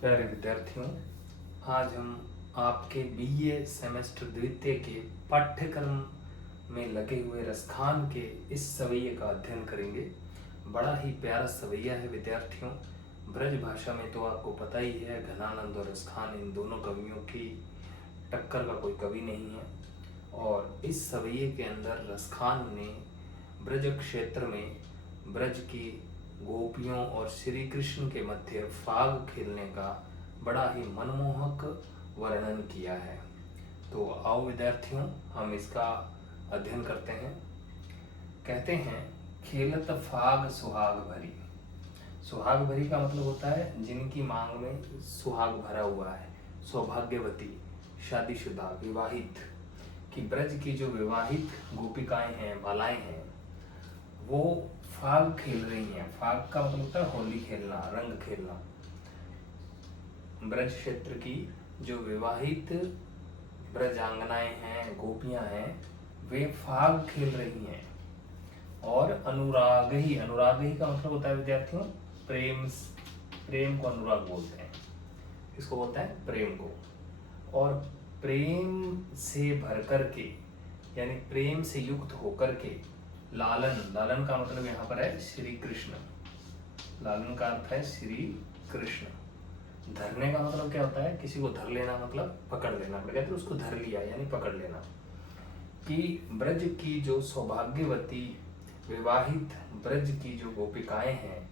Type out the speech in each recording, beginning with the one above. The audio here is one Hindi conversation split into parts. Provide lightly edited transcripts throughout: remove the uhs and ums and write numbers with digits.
प्यारे विद्यार्थियों, आज हम आपके बीए सेमेस्टर द्वितीय के पाठ्यक्रम में लगे हुए रसखान के इस सवैये का अध्ययन करेंगे। बड़ा ही प्यारा सवैया है विद्यार्थियों। ब्रज भाषा में तो आपको पता ही है, घनानंद और रसखान इन दोनों कवियों की टक्कर का कोई कवि नहीं है। और इस सवैये के अंदर रसखान ने ब्रज क्षेत्र में ब्रज की गोपियों और श्री कृष्ण के मध्य फाग खेलने का बड़ा ही मनमोहक वर्णन किया है। तो आओ विद्यार्थियों, हम इसका अध्ययन करते हैं। कहते हैं, खेलत फाग सुहाग भरी। सुहाग भरी का मतलब होता है जिनकी मांग में सुहाग भरा हुआ है, सौभाग्यवती, शादीशुदा, विवाहित। कि ब्रज की जो विवाहित गोपिकाएं हैं, बालाएं हैं, वो फाग खेल रही हैं। फाग का मतलब होता है होली खेलना, रंग खेलना। ब्रज क्षेत्र की जो विवाहित ब्रजांगनाएं हैं, गोपियां हैं, वे फाग खेल रही हैं। और अनुरागही, अनुरागही का मतलब होता है विद्यार्थियों प्रेम। प्रेम को अनुराग बोलते हैं, इसको बोलते हैं प्रेम को। और प्रेम से भर कर के, यानी प्रेम से युक्त होकर के लालन, लालन का मतलब यहाँ पर है श्री कृष्ण। लालन का अर्थ है श्री कृष्ण। धरने का मतलब क्या होता है, किसी को धर लेना, मतलब पकड़ लेना। कहते हैं उसको धर लिया, यानी पकड़ लेना। कि ब्रज की जो सौभाग्यवती विवाहित ब्रज की जो गोपिकाएं हैं,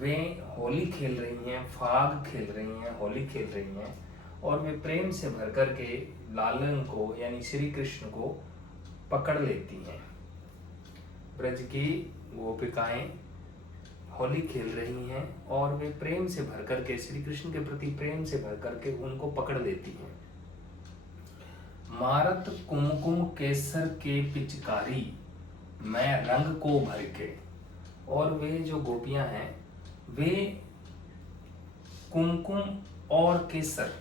वे होली खेल रही हैं, फाग खेल रही हैं, होली खेल रही हैं। और वे प्रेम से भर कर के लालन को, यानी श्री कृष्ण को पकड़ लेती हैं। ब्रज की गोपिकाएं होली खेल रही हैं और वे प्रेम से भर करके, श्री कृष्ण के प्रति प्रेम से भर करके उनको पकड़ लेती हैं। मारत कुमकुम केसर के पिचकारी, मैं रंग को भर के। और वे जो गोपियां हैं, वे कुमकुम और केसर,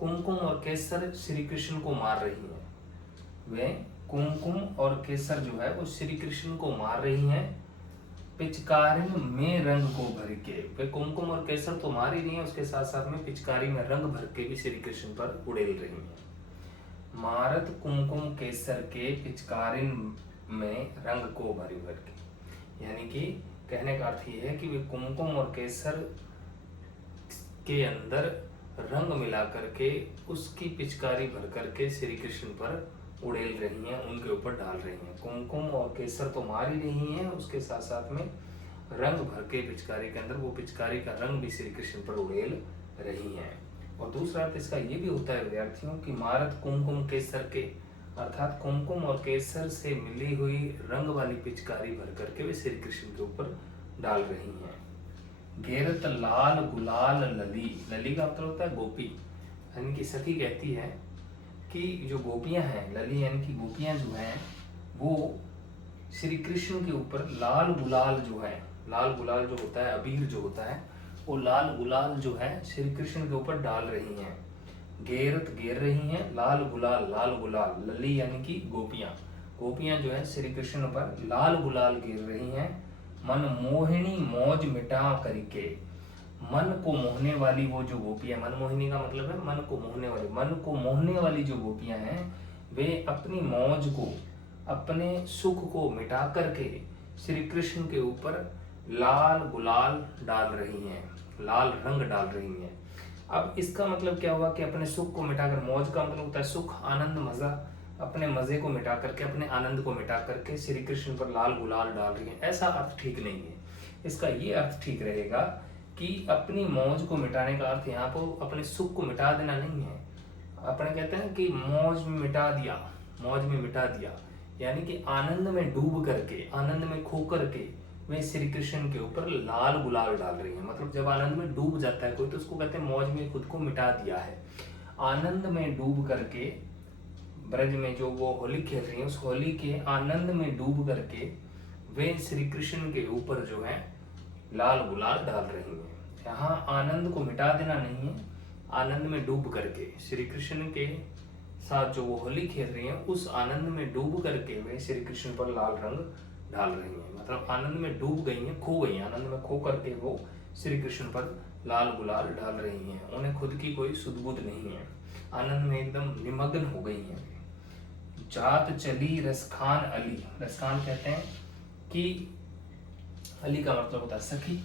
कुमकुम और केसर श्री कृष्ण को मार रही हैं। वे कुमकुम और केसर जो है वो श्री कृष्ण को मार रही हैं। पिचकारिन में रंग को भर के, वे कुमकुम और केसर तो मार ही रही हैं, उसके साथ साथ में पिचकारी में रंग भर के भी श्री कृष्ण पर उड़ेल रही हैं। मारत कुमकुम केसर के पिचकारिन में रंग को भर भर के, यानी कि कहने का अर्थ ये है कि वे कुमकुम और केसर के अंदर रंग मिला करके उसकी पिचकारी भर करके श्री कृष्ण पर उड़ेल रही हैं, उनके ऊपर डाल रही हैं। कुमकुम और केसर तो मार ही रही हैं, उसके साथ साथ में रंग भर के पिचकारी के अंदर वो पिचकारी का रंग भी श्री कृष्ण पर उड़ेल रही हैं। और दूसरा अर्थ इसका ये भी होता है विद्यार्थियों कि मारत कुमकुम केसर के, अर्थात कुमकुम और केसर से मिली हुई रंग वाली पिचकारी भर करके वे श्री कृष्ण के ऊपर डाल रही हैं। घेरत लाल गुलाल लली, लली का मतलब होता है गोपी। यानी कि सखी कहती है कि जो गोपियां हैं, लली यानी कि गोपियां जो हैं, वो श्री कृष्ण के ऊपर लाल गुलाल जो है, लाल गुलाल जो होता है, अबीर जो होता है, वो लाल गुलाल जो है श्री कृष्ण के ऊपर डाल रही हैं। घेरत घेर रही हैं, लाल गुलाल, लाल गुलाल। लली यानी कि गोपियां, गोपियां जो है श्री कृष्ण पर लाल गुलाल घेर रही हैं। मन मोहिनी मौज मिटा करके, मन को मोहने वाली वो जो गोपियां, मन मोहिनी का मतलब है मन को मोहने वाली, मन को मोहने वाली जो गोपियां हैं, वे अपनी मौज को, अपने सुख को मिटा करके श्री कृष्ण के ऊपर लाल गुलाल डाल रही हैं, लाल रंग डाल रही हैं। अब इसका मतलब क्या हुआ कि अपने सुख को मिटाकर, मौज का मतलब होता है सुख, आनंद, मजा, अपने मजे को मिटा करके, अपने आनंद को मिटा करके श्री कृष्ण पर लाल गुलाल डाल रही है। ऐसा अर्थ ठीक नहीं है। इसका ये अर्थ ठीक रहेगा कि अपनी मौज को मिटाने का अर्थ यहाँ पर अपने सुख को मिटा देना नहीं है। अपने कहते हैं कि मौज में मिटा दिया, मौज में मिटा दिया, यानी कि आनंद में डूब करके, आनंद में खो करके वे श्री कृष्ण के ऊपर लाल गुलाल डाल रही है। मतलब जब आनंद में डूब जाता है कोई, तो उसको कहते हैं मौज में खुद को मिटा दिया है। आनंद में डूब करके ब्रज में जो वो होली खेल रही है, उस होली के आनंद में डूब करके वे श्री कृष्ण के ऊपर जो है लाल गुलाल डाल रही हैं। यहाँ आनंद को मिटा देना नहीं है, आनंद में डूब करके श्री कृष्ण के साथ जो वो होली खेल रही हैं, उस आनंद में डूब करके वे श्री कृष्ण पर लाल रंग डाल रही हैं। मतलब आनंद में डूब गई हैं, खो गई हैं, आनंद में खो करके वो श्री कृष्ण पर लाल गुलाल डाल रही हैं। उन्हें खुद की कोई सुध-बुध नहीं है, आनंद में एकदम निमग्न हो गई हैं। जात चली रसखान अली, रसखान कहते हैं कि अली का मतलब होता है सखी,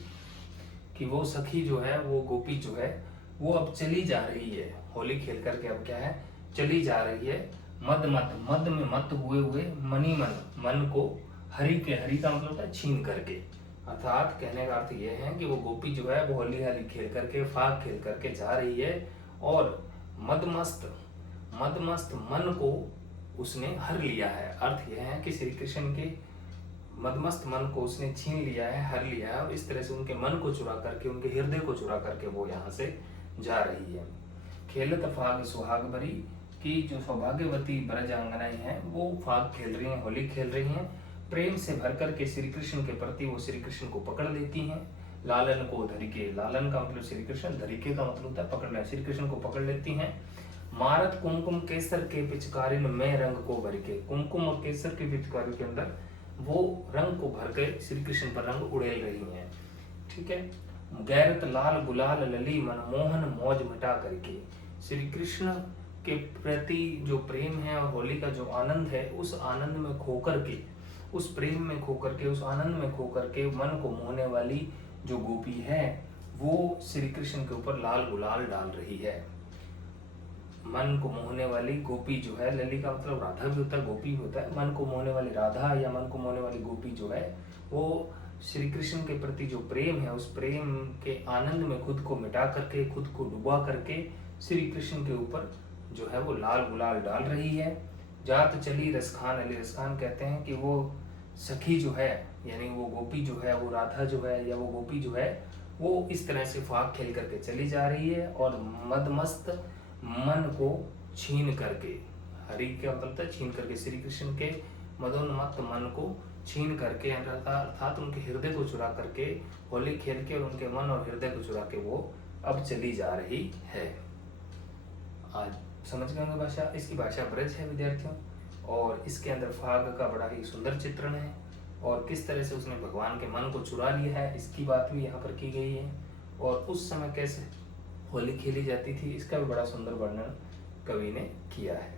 कि वो सखी जो है, वो गोपी जो है, वो अब चली जा रही है होली खेल करके। अब क्या है, चली जा रही है। मद मत, मद में मत हुए हुए, मनी मन, मन को हरि के, हरि का मतलब होता है छीन करके। अर्थात कहने का अर्थ यह है कि वो गोपी जो है वो होली हाली खेल करके, फाग खेल करके जा रही है और मदमस्त, मदमस्त मन को उसने हर लिया है। अर्थ यह है कि श्री कृष्ण के मदमस्त मन को उसने छीन लिया है, हर लिया है, और इस तरह से उनके मन को चुरा करके, उनके हृदय को चुरा करके वो यहाँ से जा रही है। खेलत फाग सुहाग भरी, की जो सौभाग्यवती ब्रजांगनाएं हैं वो फाग खेल रही हैं, होली खेल रही हैं। प्रेम से भर करके श्री कृष्ण के प्रति वो श्री कृष्ण को पकड़ लेती हैं। लालन को धरिके, लालन का मतलब श्री कृष्ण, धरिके का मतलब होता है पकड़ना, श्री कृष्ण को पकड़ लेती हैं। मारत कुमकुम केसर के पिचकारिन में रंग को भर के, कुमकुम और केसर के पिचकारी के अंदर वो रंग को भर के श्री कृष्ण पर रंग उड़ेल रही हैं। ठीक है। गैरत लाल गुलाल लली मनमोहन मौज मिटा करके, श्री कृष्ण के प्रति जो प्रेम है और होली का जो आनंद है, उस आनंद में खो करके, उस प्रेम में खो करके, उस आनंद में खो करके मन को मोहने वाली जो गोपी है वो श्री कृष्ण के ऊपर लाल गुलाल डाल रही है। मन को मोहने वाली गोपी जो है, लली का मतलब राधा भी होता है, गोपी भी होता है। मन को मोहने वाली राधा या मन को मोहने वाली गोपी जो है वो श्री कृष्ण के प्रति जो प्रेम है, उस प्रेम के आनंद में खुद को मिटा करके, खुद को डुबा करके श्री कृष्ण के ऊपर जो है वो लाल गुलाल डाल रही है। जात चली रसखान अली, रसखान कहते हैं कि वो सखी जो है, यानी वो गोपी जो है, वो राधा जो है या वो गोपी जो है, वो इस तरह से फाग खेल करके चली जा रही है और मदमस्त मन को छीन करके, हरि का मतलब था छीन करके, श्री कृष्ण के मदोन्मत्त मन को छीन करके, अर्थात उनके हृदय को चुरा करके, होली खेल के और उनके मन और हृदय को चुरा के वो अब चली जा रही है। आज समझ गए होंगे भाषा, इसकी भाषा ब्रज है विद्यार्थियों, और इसके अंदर फाग का बड़ा ही सुंदर चित्रण है और किस तरह से उसने भगवान के मन को चुरा लिया है इसकी बात भी यहाँ पर की गई है, और उस समय कैसे होली खेली जाती थी इसका भी बड़ा सुंदर वर्णन कवि ने किया है।